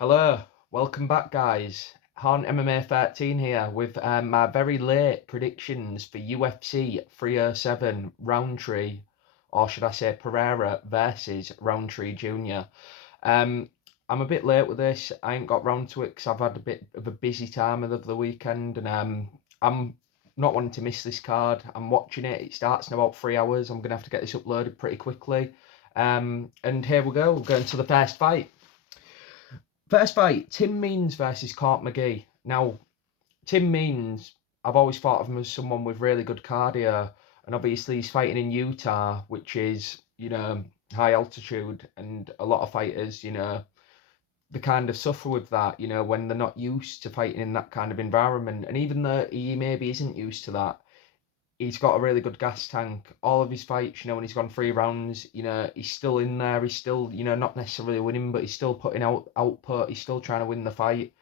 Hello, welcome back, guys. Han MMA 13 here with my very late predictions for UFC 307 Rountree, or should I say Pereira versus Rountree Jr. Um, I'm a bit late with this. I ain't got round to it because I've had a bit of a busy time of the weekend, and I'm not wanting to miss this card. I'm watching it. It starts in about 3 hours. I'm gonna have to get this uploaded pretty quickly. And here we go. We're going to the first fight. First fight, Tim Means versus Court McGee. Now, Tim Means, I've always thought of him as someone with really good cardio, and obviously he's fighting in Utah, which is, high altitude, and a lot of fighters, they kind of suffer with that, when they're not used to fighting in that kind of environment. And even though he maybe isn't used to that, he's got a really good gas tank. All of his fights, when he's gone 3 rounds, he's still in there. He's still, not necessarily winning, but he's still putting out output. He's still trying to win the fight.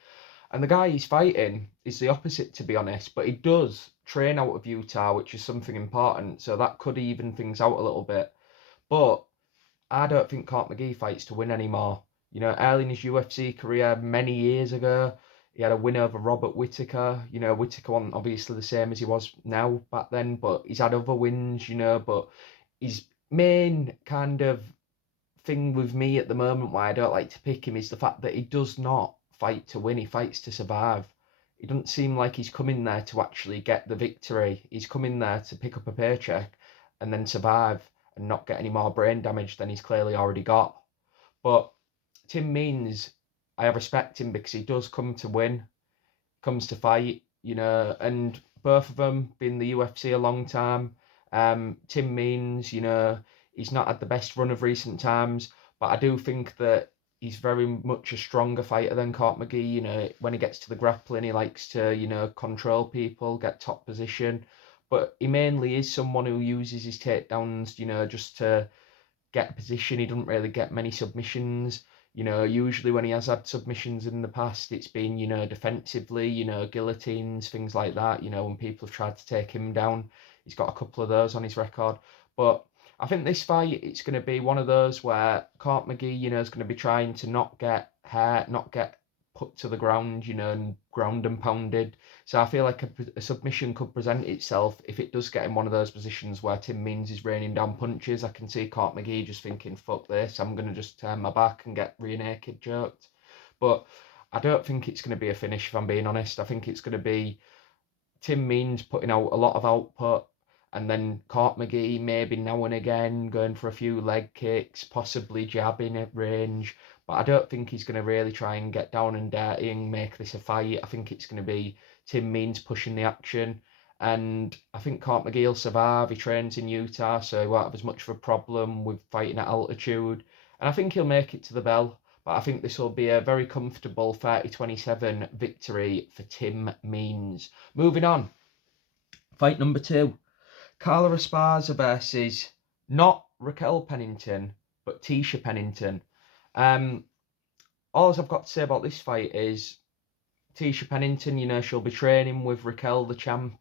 And the guy he's fighting is the opposite, to be honest. But he does train out of Utah, which is something important. So that could even things out a little bit. But I don't think Court McGee fights to win anymore. Early in his UFC career, many years ago, he had a win over Robert Whittaker. Whittaker wasn't obviously the same as he was now back then, but he's had other wins, but his main kind of thing with me at the moment why I don't like to pick him is the fact that he does not fight to win, he fights to survive. It doesn't seem like he's coming there to actually get the victory. He's coming there to pick up a paycheck and then survive and not get any more brain damage than he's clearly already got. But Tim Means, I respect him because he does come to win, comes to fight, and both of them been in the UFC a long time. Tim Means, he's not had the best run of recent times, but I do think that he's very much a stronger fighter than Court McGee. When he gets to the grappling, he likes to, control people, get top position. But he mainly is someone who uses his takedowns, just to get a position. He doesn't really get many submissions. Usually when he has had submissions in the past, it's been, defensively, guillotines, things like that. When people have tried to take him down, he's got a couple of those on his record. But I think this fight, it's going to be one of those where Court McGee, is going to be trying to not get hurt, not get put to the ground, and ground and pounded. So I feel like a submission could present itself if it does get in one of those positions where Tim Means is raining down punches. I can see Court McGee just thinking, fuck this, I'm going to just turn my back and get rear naked jerked. But I don't think it's going to be a finish, if I'm being honest. I think it's going to be Tim Means putting out a lot of output, and then Court McGee maybe now and again going for a few leg kicks, possibly jabbing at range. But I don't think he's going to really try and get down and dirty and make this a fight. I think it's going to be Tim Means pushing the action. And I think Court McGee will survive. He trains in Utah, so he won't have as much of a problem with fighting at altitude. And I think he'll make it to the bell. But I think this will be a very comfortable 30-27 victory for Tim Means. Moving on, fight number 2. Carla Esparza versus not Raquel Pennington, but Tisha Pennington. Um, all I've got to say about this fight is Tisha Pennington, she'll be training with Raquel, the champ.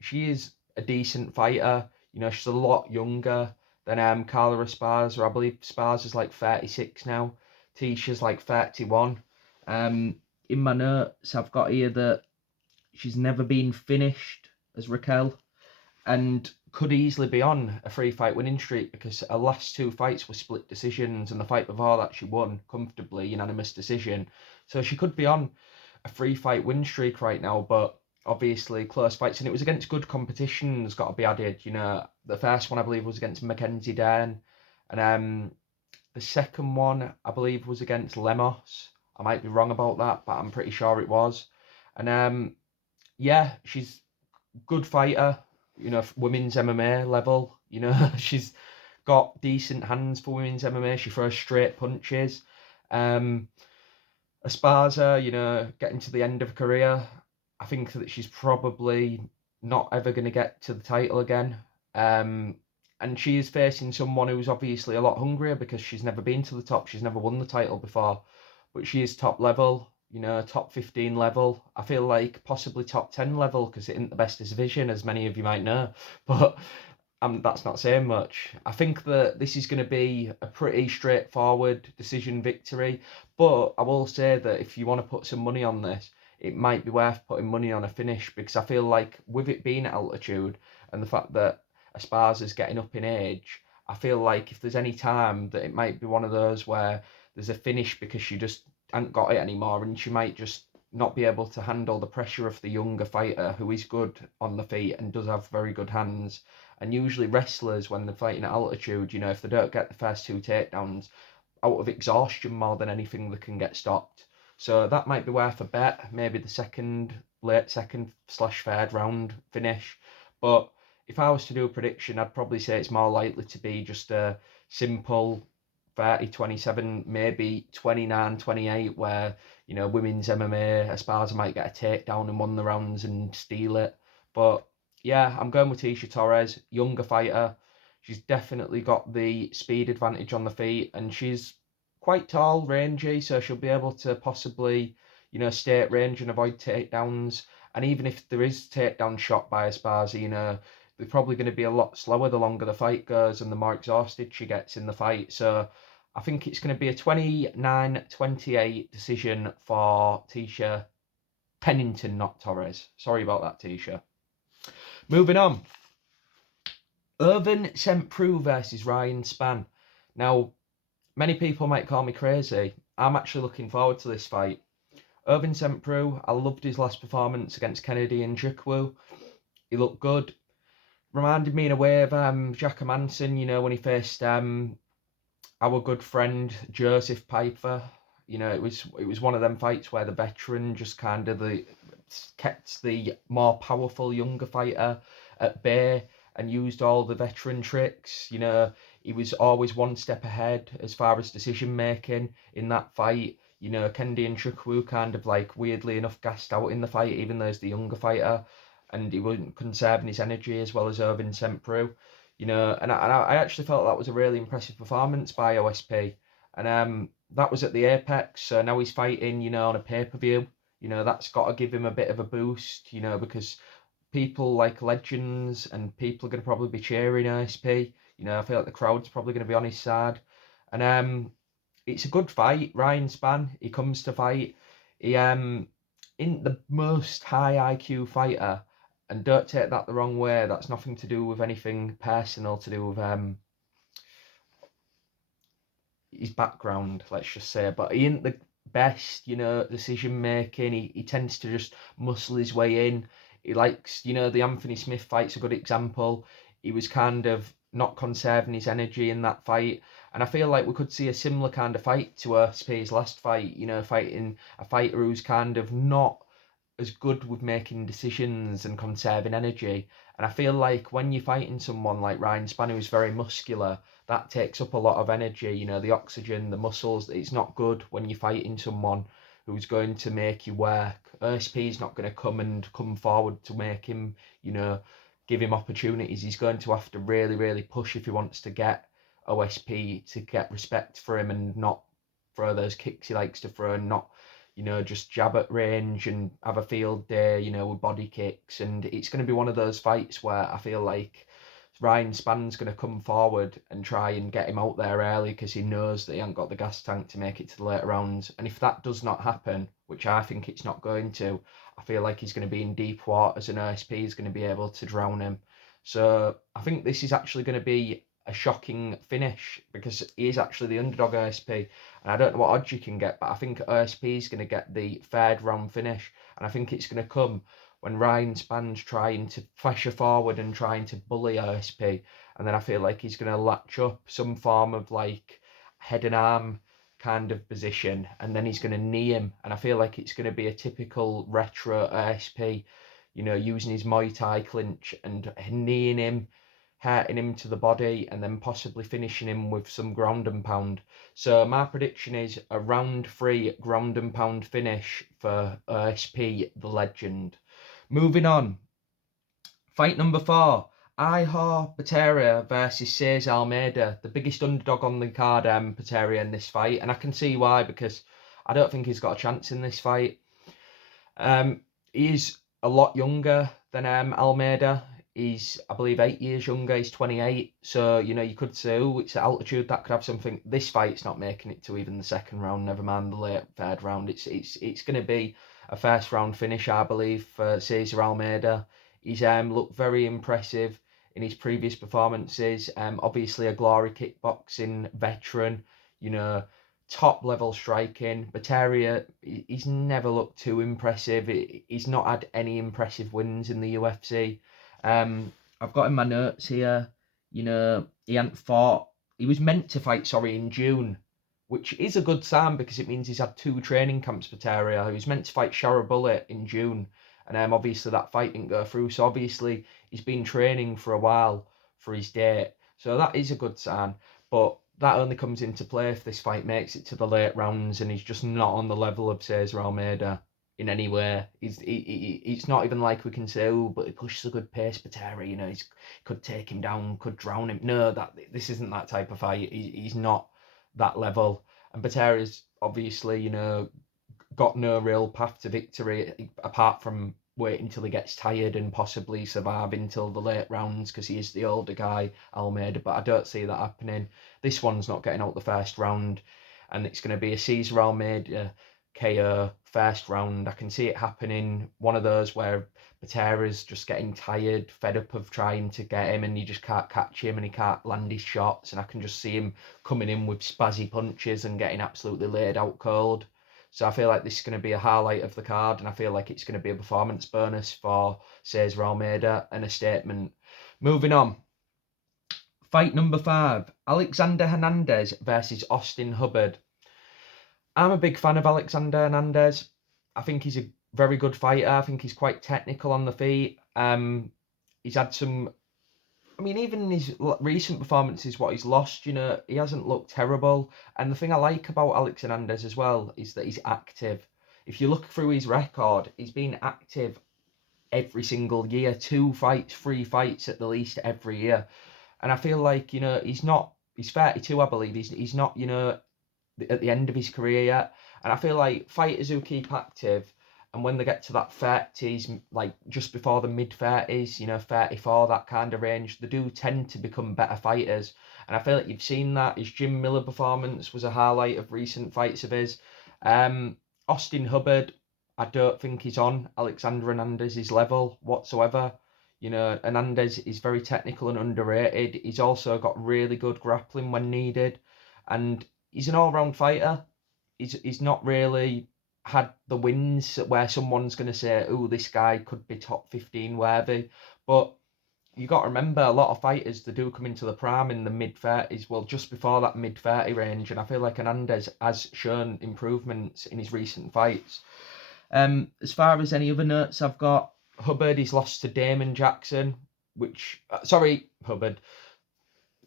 She is a decent fighter. She's a lot younger than Carla Esparza. I believe Esparza's like 36 now. Tisha's like 31. In my notes, I've got here that she's never been finished as Raquel and could easily be on a 3-fight winning streak because her last 2 fights were split decisions, and the fight before that she won comfortably, unanimous decision. So she could be on a 3-fight win streak right now, but obviously close fights, and it was against good competition, has got to be added. The first one I believe was against Mackenzie Dern, and the second one I believe was against Lemos. I might be wrong about that, but I'm pretty sure it was. And yeah, she's a good fighter, women's MMA level. She's got decent hands for women's MMA. She throws straight punches. Esparza, getting to the end of her career, I think that she's probably not ever going to get to the title again. And she is facing someone who's obviously a lot hungrier because she's never been to the top. She's never won the title before, but she is top level, top 15 level. I feel like possibly top 10 level because it isn't the best division, as many of you might know. But That's not saying much. I think that this is going to be a pretty straightforward decision victory, but I will say that if you want to put some money on this, it might be worth putting money on a finish, because I feel like with it being at altitude and the fact that Esparza's getting up in age, I feel like if there's any time that it might be one of those where there's a finish because she just hasn't got it anymore, and she might just not be able to handle the pressure of the younger fighter who is good on the feet and does have very good hands. And usually wrestlers, when they're fighting at altitude, if they don't get the first two takedowns, out of exhaustion more than anything, they can get stopped. So that might be worth a bet. Maybe the late second slash third round finish. But if I was to do a prediction, I'd probably say it's more likely to be just a simple 30-27, maybe 29-28, where, women's MMA, Esparza might get a takedown in one of the rounds and steal it. But yeah, I'm going with Tisha Torres, younger fighter. She's definitely got the speed advantage on the feet, and she's quite tall, rangy, so she'll be able to possibly, stay at range and avoid takedowns. And even if there is takedown shot by Esparza, they're probably going to be a lot slower the longer the fight goes and the more exhausted she gets in the fight. So I think it's going to be a 29-28 decision for Tisha Pennington, not Torres. Sorry about that, Tisha. Moving on. Irvin St. Preux versus Ryan Spann. Now, many people might call me crazy. I'm actually looking forward to this fight. Irvin St. Preux, I loved his last performance against Kennedy Nzechukwu. He looked good. Reminded me in a way of Jack Manson, when he faced our good friend Joseph Piper. It was one of them fights where the veteran just kind of kept the more powerful younger fighter at bay and used all the veteran tricks. He was always one step ahead as far as decision making in that fight. Kennedy Nzechukwu kind of like weirdly enough gassed out in the fight, even though he's the younger fighter, and he wasn't conserving his energy as well as Irvin St. Preux. And I actually felt that was a really impressive performance by OSP. And that was at the Apex, so now he's fighting, on a pay-per-view. That's got to give him a bit of a boost, because people like legends and people are going to probably be cheering OSP. I feel like the crowd's probably going to be on his side. And it's a good fight. Ryan Spann, he comes to fight. He in the most high IQ fighter, and don't take that the wrong way. That's nothing to do with anything personal to do with his background, let's just say. But he ain't the best, decision making. He tends to just muscle his way in. He likes, the Anthony Smith fight's a good example. He was kind of not conserving his energy in that fight. And I feel like we could see a similar kind of fight to OSP's last fight, fighting a fighter who's kind of not as good with making decisions and conserving energy. And I feel like when you're fighting someone like Ryan Spann, who's very muscular, that takes up a lot of energy, the oxygen, the muscles. It's not good when you're fighting someone who's going to make you work. OSP's not going to come forward to make him, give him opportunities. He's going to have to really, really push if he wants to get OSP to get respect for him and not throw those kicks he likes to throw, and not just jab at range and have a field day, with body kicks. And it's going to be one of those fights where I feel like Ryan Spann's going to come forward and try and get him out there early, because he knows that he ain't got the gas tank to make it to the later rounds. And if that does not happen, which I think it's not going to, I feel like he's going to be in deep waters and OSP is going to be able to drown him. So I think this is actually going to be a shocking finish, because he is actually the underdog, OSP. And I don't know what odds you can get, but I think OSP is going to get the third round finish. And I think it's going to come when Ryan Spann's trying to pressure forward and trying to bully OSP. And then I feel like he's going to latch up some form of like head and arm kind of position, and then he's going to knee him. And I feel like it's going to be a typical retro OSP, using his Muay Thai clinch and kneeing him, hurting him to the body, and then possibly finishing him with some ground and pound. So my prediction is a round 3 ground and pound finish for OSP, the legend. Moving on. Fight number 4. Pereira versus Cesar Almeida. The biggest underdog on the card, Pereira, in this fight. And I can see why, because I don't think he's got a chance in this fight. He's a lot younger than Almeida. He's, I believe, 8 years younger. He's 28. So, you know, you could say, oh, it's altitude that could have something. This fight's not making it to even the second round, never mind the late third round. It's going to be a first round finish, I believe, for Cesar Almeida. He's looked very impressive in his previous performances. Obviously a glory kickboxing veteran, you know, top level striking. Pereira, he's never looked too impressive. He's not had any impressive wins in the UFC. I've got in my notes here, you know, he hadn't fought. He was meant to fight, sorry, in June, which is a good sign because it means he's had 2 training camps for Pereira. He was meant to fight Shara Bullet in June, and obviously that fight didn't go through. So obviously he's been training for a while for his date. So that is a good sign. But that only comes into play if this fight makes it to the late rounds and he's just not on the level of Cesar Almeida in any way. It's not even like we can say, oh, but he pushes a good pace, Pereira, you know, he could take him down, could drown him. No, this isn't that type of fight. He's not that level. And Pereira's obviously, you know, got no real path to victory apart from waiting till he gets tired and possibly surviving till the late rounds because he is the older guy, Almeida, but I don't see that happening. This one's not getting out the first round, and it's going to be a Cesar Almeida KO first round. I can see it happening, one of those where Pereira's just getting tired, fed up of trying to get him, and you just can't catch him and he can't land his shots, and I can just see him coming in with spazzy punches and getting absolutely laid out cold. So I feel like this is going to be a highlight of the card, and I feel like it's going to be a performance bonus for Cesar Almeida and a statement. Moving on. Fight number 5, Alexander Hernandez versus Austin Hubbard. I'm a big fan of Alexander Hernandez. I think he's a very good fighter. I think he's quite technical on the feet. He's had some, I mean, even in his recent performances, what he's lost, you know, he hasn't looked terrible. And the thing I like about Alex Hernandez as well is that he's active. If you look through his record, he's been active every single year, 2 fights, 3 fights at the least every year. And I feel like, you know, he's 32, I believe. He's not, you know, at the end of his career yet. And I feel like fighters who keep active and when they get to that 30s, like just before the mid 30s, you know, 34, that kind of range, they do tend to become better fighters. And I feel like you've seen that. His Jim Miller performance was a highlight of recent fights of his. Austin Hubbard, I don't think he's on Alexander Hernandez's level whatsoever. You know, Hernandez is very technical and underrated. He's also got really good grappling when needed. And he's an all-round fighter. He's not really had the wins where someone's going to say, oh, this guy could be top 15 worthy. But you got to remember, a lot of fighters, they do come into the prime in the mid-30s, well, just before that mid-30 range. And I feel like Hernandez has shown improvements in his recent fights. As far as any other notes I've got, Hubbard, he's lost to Damon Jackson, Hubbard,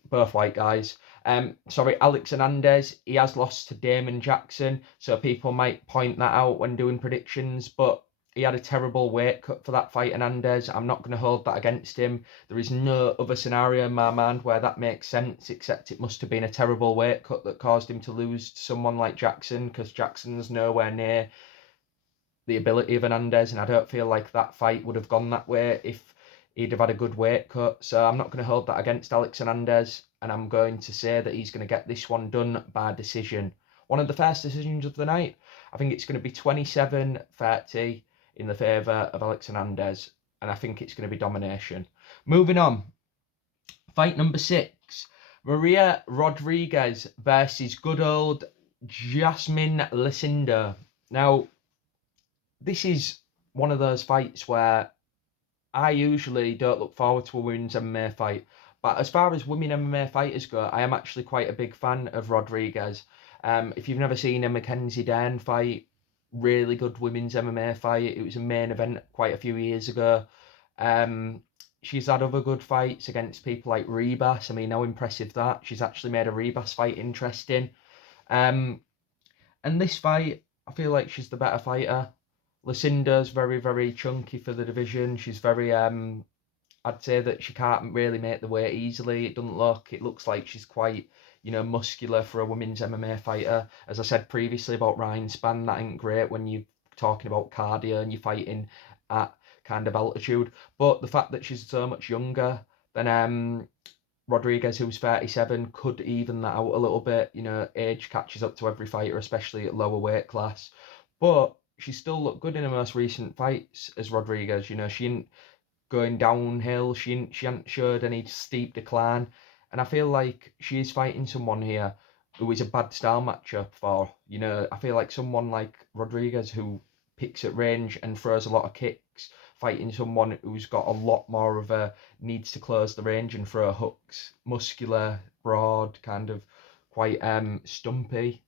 both white guys. Alex Hernandez, he has lost to Damon Jackson, so people might point that out when doing predictions, but he had a terrible weight cut for that fight, Hernandez. I'm not going to hold that against him. There is no other scenario in my mind where that makes sense, except it must have been a terrible weight cut that caused him to lose to someone like Jackson, because Jackson's nowhere near the ability of Hernandez, and I don't feel like that fight would have gone that way if he'd have had a good weight cut. So I'm not going to hold that against Alex Hernandez, and I'm going to say that he's going to get this one done by decision. One of the first decisions of the night. I think it's going to be 27-30 in the favour of Alex Hernandez, and I think it's going to be domination. Moving on. Fight number 6. Maria Rodriguez versus good old Jasmine Lucindo. Now, this is one of those fights where I usually don't look forward to a women's MMA fight. But as far as women MMA fighters go, I am actually quite a big fan of Rodriguez. If you've never seen a Mackenzie Dern fight, really good women's MMA fight. It was a main event quite a few years ago. She's had other good fights against people like Rebus. I mean, how impressive that. She's actually made a Rebus fight interesting. And this fight, I feel like she's the better fighter. Lucinda's very, very chunky for the division. She's very, I'd say that she can't really make the weight easily. It looks like she's quite, you know, muscular for a women's MMA fighter. As I said previously about Ryan Spann, that ain't great when you're talking about cardio and you're fighting at kind of altitude. But the fact that she's so much younger than Rodriguez, who's 37, could even that out a little bit. Age catches up to every fighter, especially at lower weight class. But she still looked good in her most recent fights as Rodriguez. She ain't going downhill. She hadn't showed any steep decline. And I feel like she is fighting someone here who is a bad style matchup for. I feel like someone like Rodriguez who picks at range and throws a lot of kicks, fighting someone who's got a lot more of a needs to close the range and throw hooks, muscular, broad, kind of quite stumpy,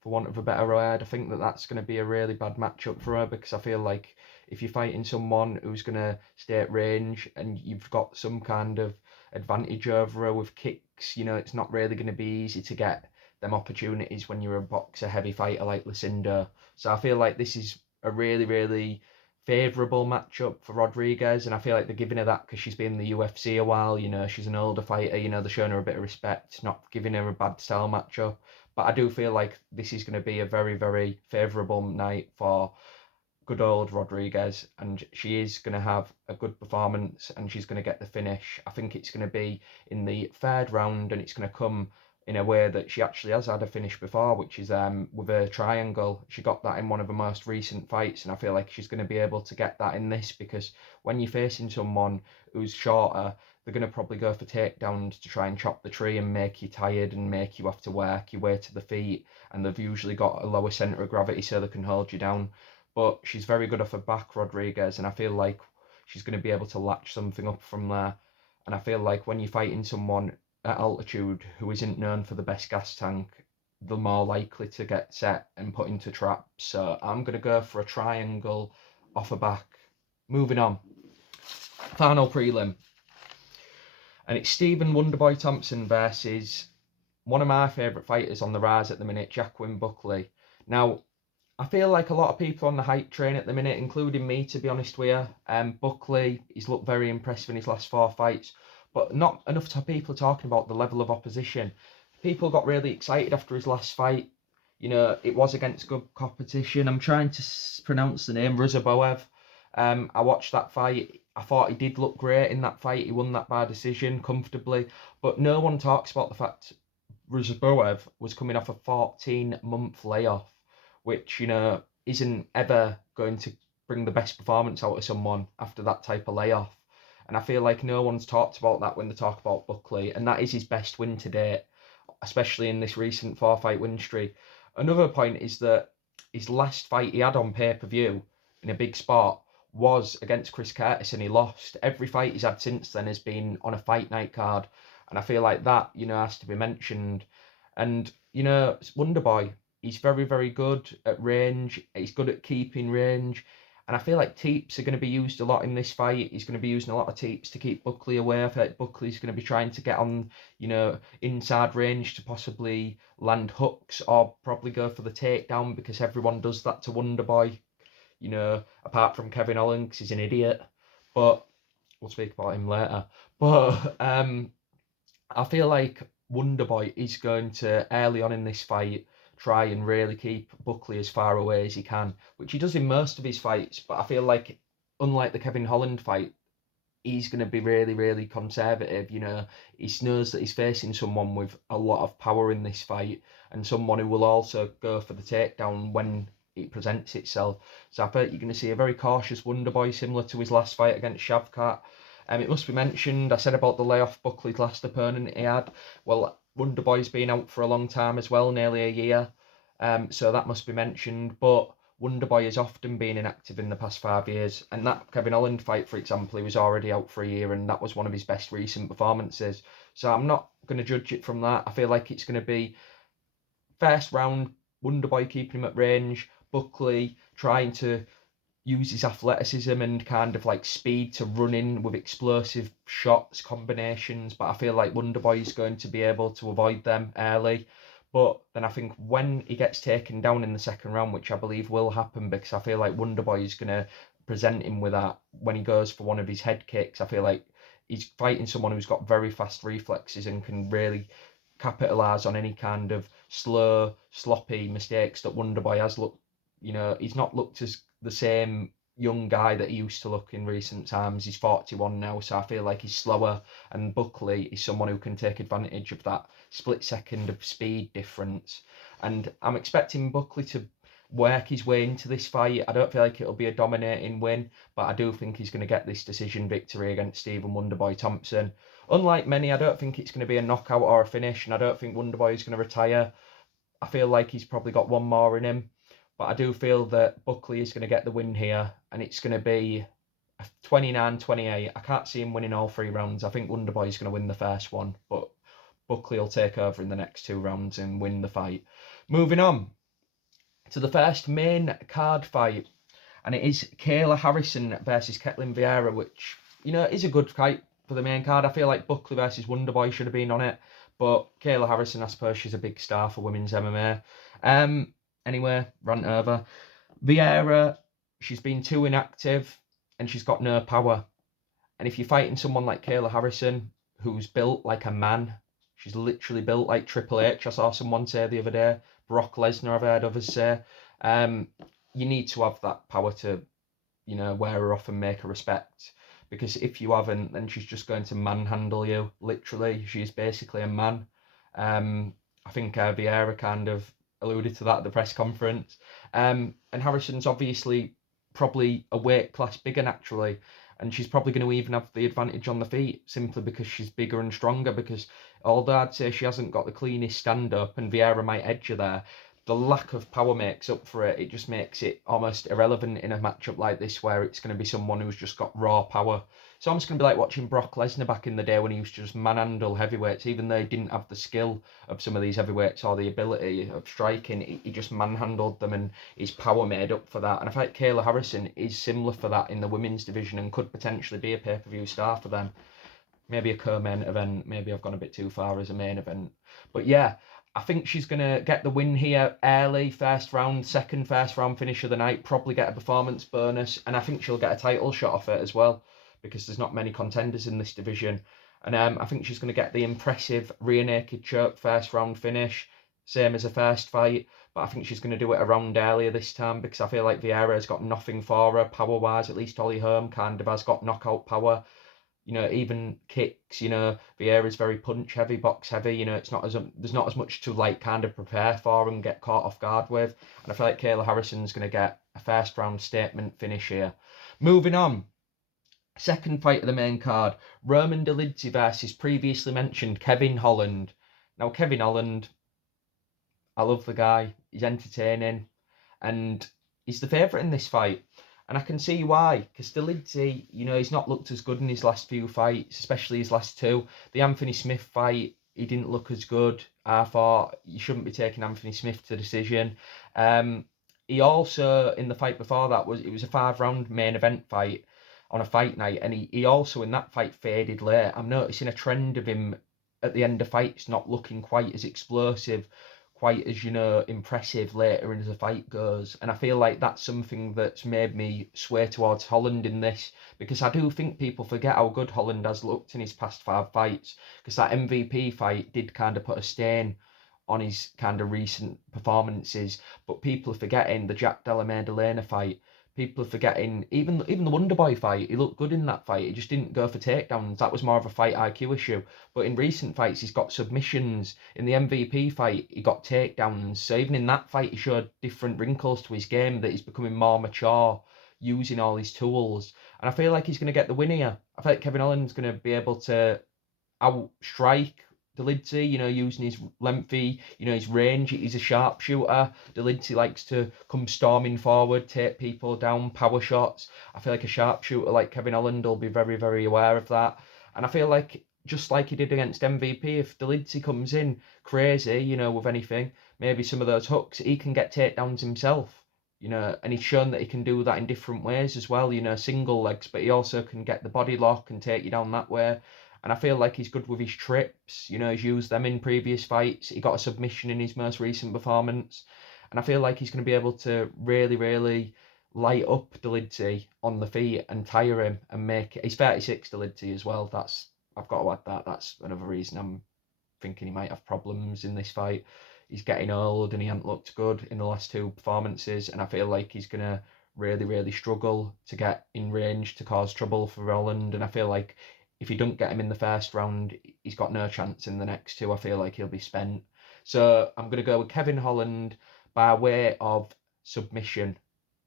for want of a better word. I think that that's going to be a really bad matchup for her, because I feel like if you're fighting someone who's going to stay at range and you've got some kind of advantage over her with kicks, it's not really going to be easy to get them opportunities when you're a boxer heavy fighter like Lucinda. So I feel like this is a really, really favourable matchup for Rodriguez, and I feel like they're giving her that because she's been in the UFC a while. She's an older fighter. They're showing her a bit of respect, not giving her a bad style matchup. But I do feel like this is going to be a very, very favourable night for good old Rodriguez, and she is going to have a good performance and she's going to get the finish. I think it's going to be in the third round, and it's going to come in a way that she actually has had a finish before, which is with a triangle. She got that in one of her most recent fights, and I feel like she's going to be able to get that in this, because when you're facing someone who's shorter, they're going to probably go for takedowns to try and chop the tree and make you tired and make you have to work your way to the feet, and they've usually got a lower centre of gravity so they can hold you down. But she's very good off her back, Rodriguez, and I feel like she's going to be able to latch something up from there. And I feel like when you're fighting someone at altitude who isn't known for the best gas tank, they're more likely to get set and put into traps. So I'm going to go for a triangle off her back. Moving on. Final prelim. And it's Stephen Wonderboy Thompson versus one of my favourite fighters on the rise at the minute, Jacqueline Buckley. Now, I feel like a lot of people on the hype train at the minute, including me, to be honest with you. Buckley, he's looked very impressive in his last 4 fights, but not enough people talking about the level of opposition. People got really excited after his last fight. It was against good competition. I'm trying to pronounce the name, Ruzaboev. I watched that fight. I thought he did look great in that fight. He won that by decision comfortably, but no one talks about the fact Ruzaboev was coming off a 14-month layoff, which, isn't ever going to bring the best performance out of someone after that type of layoff. And I feel like no one's talked about that when they talk about Buckley, and that is his best win to date, especially in this recent 4-fight win streak. Another point is that his last fight he had on pay-per-view in a big spot was against Chris Curtis, and he lost. Every fight he's had since then has been on a fight night card, and I feel like that, has to be mentioned. And, Wonderboy, he's very, very good at range. He's good at keeping range. And I feel like teeps are going to be used a lot in this fight. He's going to be using a lot of teeps to keep Buckley away. I feel like Buckley's going to be trying to get on, inside range to possibly land hooks or probably go for the takedown, because everyone does that to Wonderboy, apart from Kevin Holland, because he's an idiot. But we'll speak about him later. But I feel like Wonderboy is going to, early on in this fight, try and really keep Buckley as far away as he can, which he does in most of his fights. But I feel like, unlike the Kevin Holland fight, he's going to be really, really conservative. He knows that he's facing someone with a lot of power in this fight, and someone who will also go for the takedown when it presents itself. So I think you're going to see a very cautious Wonderboy, similar to his last fight against Shavkat. It must be mentioned, I said about the layoff Buckley's last opponent he had. Well, Wonderboy's been out for a long time as well, nearly a year. So that must be mentioned. But Wonderboy has often been inactive in the past 5 years. And that Kevin Holland fight, for example, he was already out for a year, and that was one of his best recent performances. So I'm not going to judge it from that. I feel like it's going to be first round, Wonderboy keeping him at range, Buckley trying to use his athleticism and kind of like speed to run in with explosive shots, combinations. But I feel like Wonderboy is going to be able to avoid them early. But then I think when he gets taken down in the second round, which I believe will happen, because I feel like Wonderboy is going to present him with that when he goes for one of his head kicks. I feel like he's fighting someone who's got very fast reflexes and can really capitalise on any kind of slow, sloppy mistakes that Wonderboy has looked. He's not looked as the same, young guy that he used to look in recent times. He's 41 now, so I feel like he's slower. And Buckley is someone who can take advantage of that split second of speed difference. And I'm expecting Buckley to work his way into this fight. I don't feel like it'll be a dominating win, but I do think he's going to get this decision victory against Stephen Wonderboy Thompson. Unlike many, I don't think it's going to be a knockout or a finish, and I don't think Wonderboy is going to retire. I feel like he's probably got one more in him, but I do feel that Buckley is going to get the win here, and it's going to be 29-28. I can't see him winning all 3 rounds. I think Wonderboy is going to win the first one, but Buckley will take over in the next 2 rounds and win the fight. Moving on to the first main card fight, and it is Kayla Harrison versus Ketlin Vieira, which, is a good fight for the main card. I feel like Buckley versus Wonderboy should have been on it, but Kayla Harrison, I suppose she's a big star for women's MMA. Anyway, rant over. Vieira, she's been too inactive, and she's got no power. And if you're fighting someone like Kayla Harrison, who's built like a man, she's literally built like Triple H, I saw someone say the other day, Brock Lesnar, I've heard others say, you need to have that power to, wear her off and make her respect. Because if you haven't, then she's just going to manhandle you, literally. She's basically a man. I think Vieira kind of alluded to that at the press conference. And Harrison's obviously probably a weight class bigger naturally, and she's probably going to even have the advantage on the feet simply because she's bigger and stronger. Because although I'd say she hasn't got the cleanest stand up and Vieira might edge her there, the lack of power makes up for it. It just makes it almost irrelevant in a matchup like this where it's going to be someone who's just got raw power. It's almost going to be like watching Brock Lesnar back in the day when he used to just manhandle heavyweights, even though he didn't have the skill of some of these heavyweights or the ability of striking. He just manhandled them, and his power made up for that. And I feel like Kayla Harrison is similar for that in the women's division and could potentially be a pay-per-view star for them. Maybe a co-main event. Maybe I've gone a bit too far as a main event. But yeah, I think she's going to get the win here early, first round, second first round finish of the night, probably get a performance bonus, and I think she'll get a title shot off it as well, because there's not many contenders in this division. And I think she's going to get the impressive rear naked choke first round finish, same as a first fight, but I think she's going to do it a round earlier this time, because I feel like Vieira has got nothing for her power-wise. At least Holly Holm kind of has got knockout power. Even kicks, Vieira's very punch heavy, box heavy, it's not there's not as much to like kind of prepare for and get caught off guard with. And I feel like Kayla Harrison's going to get a first round statement finish here. Moving on, second fight of the main card, Roman Dolidze versus previously mentioned Kevin Holland. Now, Kevin Holland, I love the guy, he's entertaining, and he's the favourite in this fight. And I can see why, because Dolidze, he's not looked as good in his last few fights, especially his last 2. The Anthony Smith fight, he didn't look as good. I thought you shouldn't be taking Anthony Smith to decision. He also, in the fight before that, it was a 5-round main event fight on a fight night, and he also in that fight faded late. I'm noticing a trend of him at the end of fights not looking quite as explosive, quite as, impressive later as the fight goes. And I feel like that's something that's made me sway towards Holland in this, because I do think people forget how good Holland has looked in his past 5 fights, because that MVP fight did kind of put a stain on his kind of recent performances. But people are forgetting the Jack Della Maddalena fight. People are forgetting even the Wonderboy fight. He looked good in that fight. He just didn't go for takedowns. That was more of a fight IQ issue. But in recent fights, he's got submissions. In the MVP fight, he got takedowns. So even in that fight, he showed different wrinkles to his game, that he's becoming more mature, using all his tools. And I feel like he's going to get the win here. I feel like Kevin Holland's going to be able to outstrike Dolidze, using his lengthy, his range. He's a sharpshooter. Dolidze likes to come storming forward, take people down, power shots. I feel like a sharpshooter like Kevin Holland will be very, very aware of that. And I feel like, just like he did against MVP, if Dolidze comes in crazy, with anything, maybe some of those hooks, he can get takedowns himself. And he's shown that he can do that in different ways as well, single legs, but he also can get the body lock and take you down that way. And I feel like he's good with his trips. He's used them in previous fights. He got a submission in his most recent performance. And I feel like he's going to be able to really, really light up Dolidze on the feet and tire him and make it. He's 36, Dolidze, as well. I've got to add that. That's another reason I'm thinking he might have problems in this fight. He's getting old and he hasn't looked good in the last 2 performances. And I feel like he's going to really, really struggle to get in range to cause trouble for Holland. And I feel like if you don't get him in the first round, he's got no chance in the next two. I feel like he'll be spent. So I'm going to go with Kevin Holland by way of submission.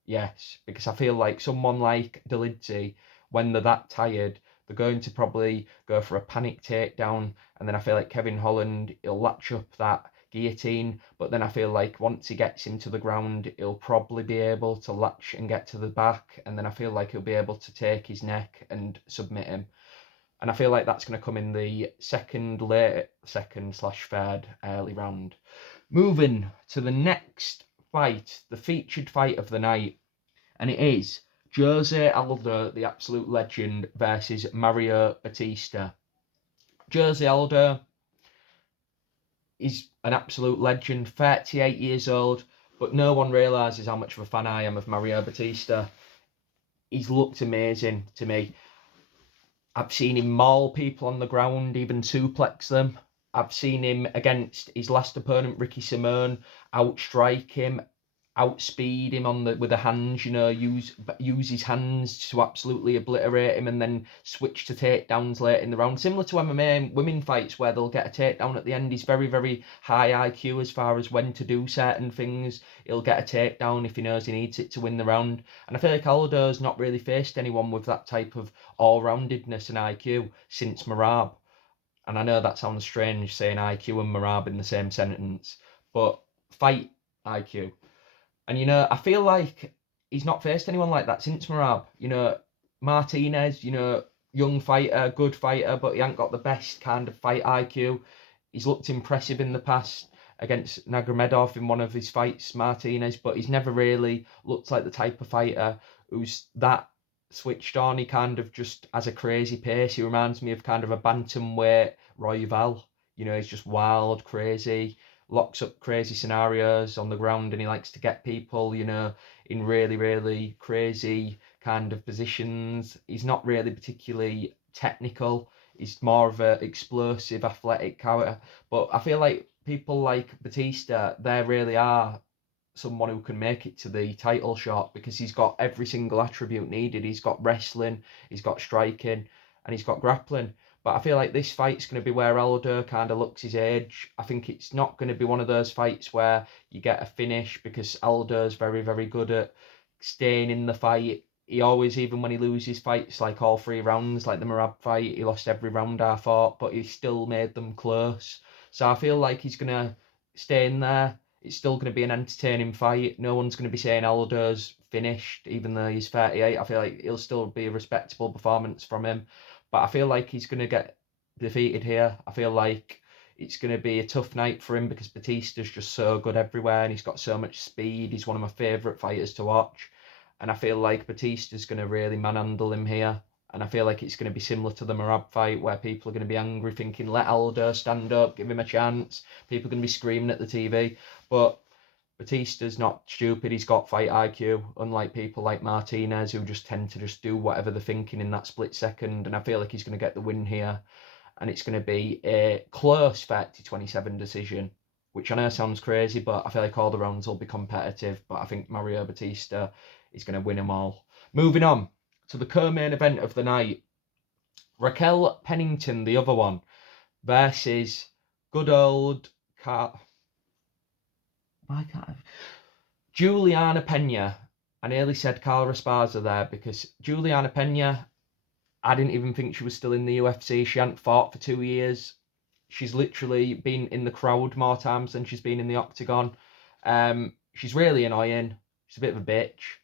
Yes, because I feel like someone like Delidsey, when they're that tired, they're going to probably go for a panic takedown, and then I feel like Kevin Holland, he'll latch up that guillotine, but then I feel like once he gets into the ground, he'll probably be able to latch and get to the back, and then I feel like he'll be able to take his neck and submit him. And I feel like that's going to come in the second/third early round. Moving to the next fight, the featured fight of the night, and it is Jose Aldo, the absolute legend, versus Mario Batista. Jose Aldo is an absolute legend, 38 years old, but no one realises how much of a fan I am of Mario Batista. He's looked amazing to me. I've seen him maul people on the ground, even suplex them. I've seen him against his last opponent, Ricky Simone, outstrike him, outspeed him with the hands, use his hands to absolutely obliterate him and then switch to takedowns late in the round. Similar to MMA women fights where they'll get a takedown at the end. He's very, very high IQ as far as when to do certain things. He'll get a takedown if he knows he needs it to win the round. And I feel like Aldo's not really faced anyone with that type of all-roundedness and IQ since Merab. And I know that sounds strange saying IQ and Merab in the same sentence, but fight IQ. And, I feel like he's not faced anyone like that since Merab. Martinez, young fighter, good fighter, but he ain't got the best kind of fight IQ. He's looked impressive in the past against Nurmagomedov in one of his fights, Martinez, but he's never really looked like the type of fighter who's that switched on. He kind of just has a crazy pace. He reminds me of kind of a bantamweight Royval. He's just wild, crazy, locks up crazy scenarios on the ground, and he likes to get people, in really, really crazy kind of positions. He's not really particularly technical. He's more of an explosive, athletic character. But I feel like people like Batista, they really are someone who can make it to the title shot because he's got every single attribute needed. He's got wrestling, he's got striking, and he's got grappling. But I feel like this fight's going to be where Aldo kind of looks his age. I think it's not going to be one of those fights where you get a finish because Aldo's very, very good at staying in the fight. He always, even when he loses fights, like all 3 rounds, like the Merab fight, he lost every round I thought, but he still made them close. So I feel like he's going to stay in there. It's still going to be an entertaining fight. No one's going to be saying Aldo's finished, even though he's 38. I feel like it'll still be a respectable performance from him. But I feel like he's going to get defeated here. I feel like it's going to be a tough night for him because Batista's just so good everywhere and he's got so much speed. He's one of my favourite fighters to watch. And I feel like Batista's going to really manhandle him here. And I feel like it's going to be similar to the Merab fight where people are going to be angry thinking, let Aldo stand up, give him a chance. People are going to be screaming at the TV. But Batista's not stupid. He's got fight IQ, unlike people like Martinez who just tend to just do whatever they're thinking in that split second. And I feel like he's going to get the win here. And it's going to be a close 30-27 decision, which I know sounds crazy, but I feel like all the rounds will be competitive. But I think Mario Batista is going to win them all. Moving on to the co-main event of the night. Raquel Pennington, the other one, versus good old Juliana Pena. I nearly said Carla Esparza there because Juliana Pena, I didn't even think she was still in the UFC. She hadn't fought for 2 years. She's literally been in the crowd more times than she's been in the octagon. She's really annoying. She's a bit of a bitch.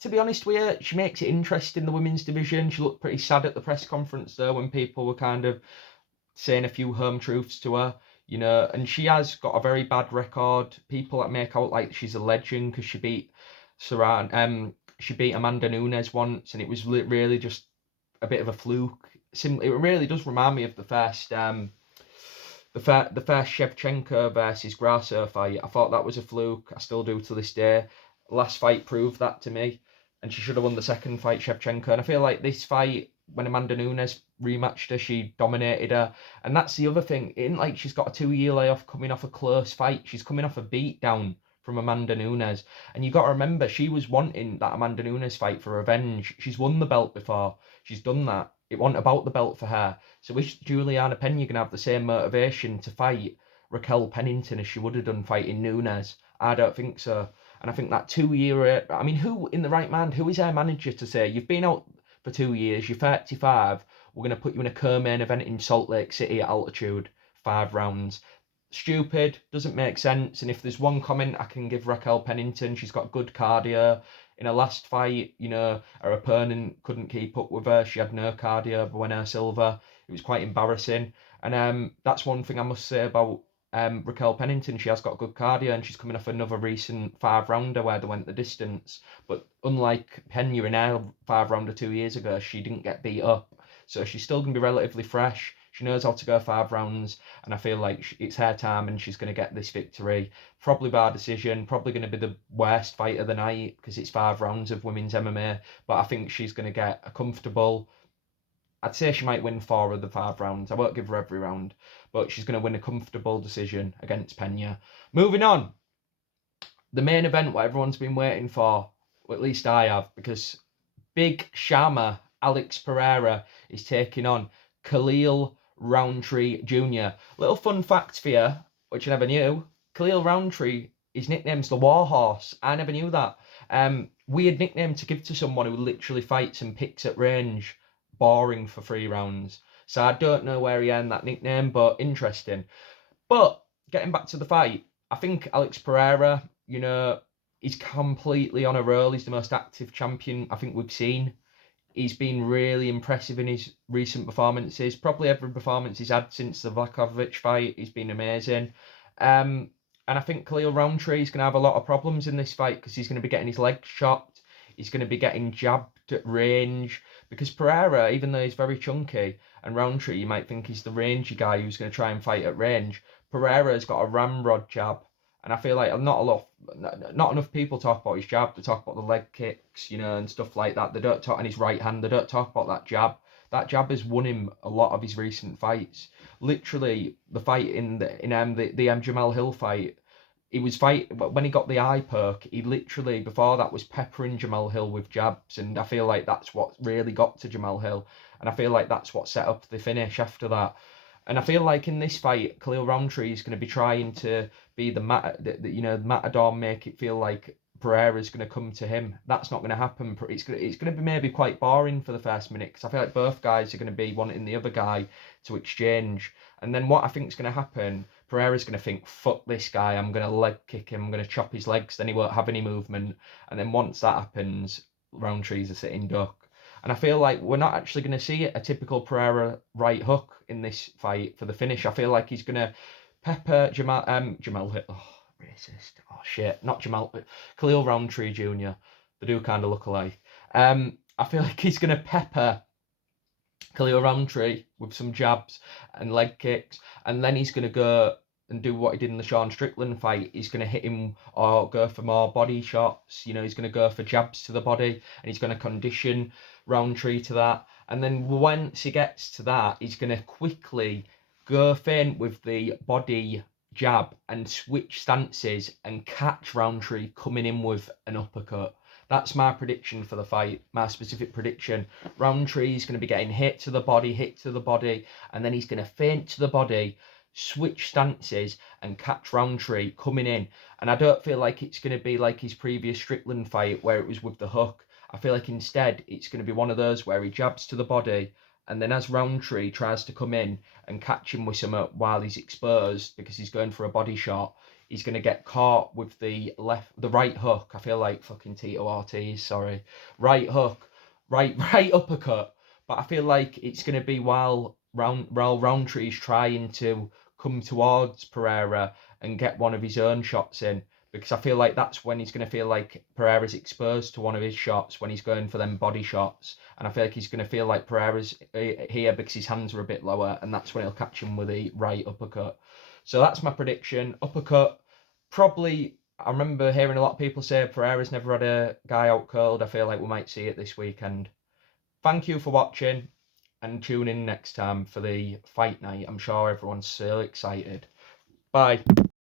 To be honest with you, she makes it interesting in the women's division. She looked pretty sad at the press conference though when people were kind of saying a few home truths to her, and she has got a very bad record. People that make out like she's a legend because she beat Amanda Nunes once, and it was really just a bit of a fluke. It really does remind me of the first Shevchenko versus Grasso fight. I thought that was a fluke. I still do to this day. Last fight proved that to me, and she should have won the second fight, Shevchenko. And I feel like this fight, when Amanda Nunes rematched her, she dominated her. And that's the other thing. It isn't like she's got a 2-year layoff coming off a close fight. She's coming off a beatdown from Amanda Nunes. And you got to remember, she was wanting that Amanda Nunes fight for revenge. She's won the belt before. She's done that. It wasn't about the belt for her. So is Juliana Pena going to have the same motivation to fight Raquel Pennington as she would have done fighting Nunes? I don't think so. And I think that 2 year, I mean, who in the right mind, who is our manager to say, you've been out for 2 years, you're 35, we're going to put you in a co-main event in Salt Lake City at altitude, 5 rounds. Stupid, doesn't make sense. And if there's one comment I can give Raquel Pennington, she's got good cardio. In her last fight, her opponent couldn't keep up with her. She had no cardio, Buena Silva. It was quite embarrassing. And that's one thing I must say about Raquel Pennington. She has got good cardio, and she's coming off another recent 5-rounder where they went the distance. But unlike Pena in her 5-rounder 2 years ago, she didn't get beat up. So she's still going to be relatively fresh. She knows how to go 5 rounds, and I feel like it's her time and she's going to get this victory. Probably by decision, probably going to be the worst fight of the night because it's 5 rounds of women's MMA, but I think she's going to get a comfortable... I'd say she might win 4 of the 5 rounds. I won't give her every round, but she's going to win a comfortable decision against Pena. Moving on, the main event, what everyone's been waiting for, or at least I have, because Big Shama Alex Pereira is taking on Khalil Rountree Jr. Little fun fact for you, which I never knew. Khalil Rountree, his nickname's the Warhorse. I never knew that. Weird nickname to give to someone who literally fights and picks at range. Boring for 3 rounds. So I don't know where he earned that nickname, but interesting. But getting back to the fight, I think Alex Pereira, he's completely on a roll. He's the most active champion I think we've seen. He's been really impressive in his recent performances. Probably every performance he's had since the Vlahovic fight, he's been amazing. And I think Khalil Rountree is going to have a lot of problems in this fight because he's going to be getting his legs chopped. He's going to be getting jabbed at range. Because Pereira, even though he's very chunky, and Rountree, you might think he's the rangy guy who's going to try and fight at range, Pereira's got a ramrod jab. And I feel like not enough people talk about his jab. They talk about the leg kicks, and stuff like that. They don't talk on his right hand. They don't talk about that jab. That jab has won him a lot of his recent fights. Literally, the fight in the Jamal Hill fight, he was when he got the eye perk. He literally before that was peppering Jamal Hill with jabs, and I feel like that's what really got to Jamal Hill, and I feel like that's what set up the finish after that. And I feel like in this fight, Khalil Rountree is going to be trying to be the matador, make it feel like Pereira's going to come to him. That's not going to happen. It's going to be maybe quite boring for the first minute because I feel like both guys are going to be wanting the other guy to exchange. And then what I think is going to happen, Pereira's going to think, fuck this guy, I'm going to leg kick him, I'm going to chop his legs, then he won't have any movement. And then once that happens, Rountree's a sitting duck. And I feel like we're not actually going to see a typical Pereira right hook in this fight for the finish. I feel like he's going to pepper Jamal Hill. Oh, racist. Oh, shit. Not Jamal, but Khalil Rountree Jr. They do kind of look alike. I feel like he's going to pepper Khalil Rountree with some jabs and leg kicks. And then he's going to go and do what he did in the Sean Strickland fight. He's going to hit him or go for more body shots. He's going to go for jabs to the body, and he's going to condition Rountree to that. And then once he gets to that, he's going to quickly go feint with the body jab and switch stances and catch Rountree coming in with an uppercut. That's my prediction for the fight, my specific prediction. Rountree is going to be getting hit to the body, and then he's going to feint to the body, switch stances, and catch Rountree coming in. And I don't feel like it's going to be like his previous Strickland fight where it was with the hook. I feel like instead it's going to be one of those where he jabs to the body, and then as Rountree tries to come in and catch him with something while he's exposed because he's going for a body shot, he's going to get caught with the right hook. I feel like fucking Tito Ortiz, sorry. Right hook, right uppercut. But I feel like it's going to be while Rountree's trying to come towards Pereira and get one of his own shots in. Because I feel like that's when he's going to feel like Pereira's exposed to one of his shots when he's going for them body shots. And I feel like he's going to feel like Pereira's here because his hands are a bit lower, and that's when he'll catch him with a right uppercut. So that's my prediction. Uppercut, probably, I remember hearing a lot of people say Pereira's never had a guy out curled. I feel like we might see it this weekend. Thank you for watching, and tune in next time for the fight night. I'm sure everyone's so excited. Bye.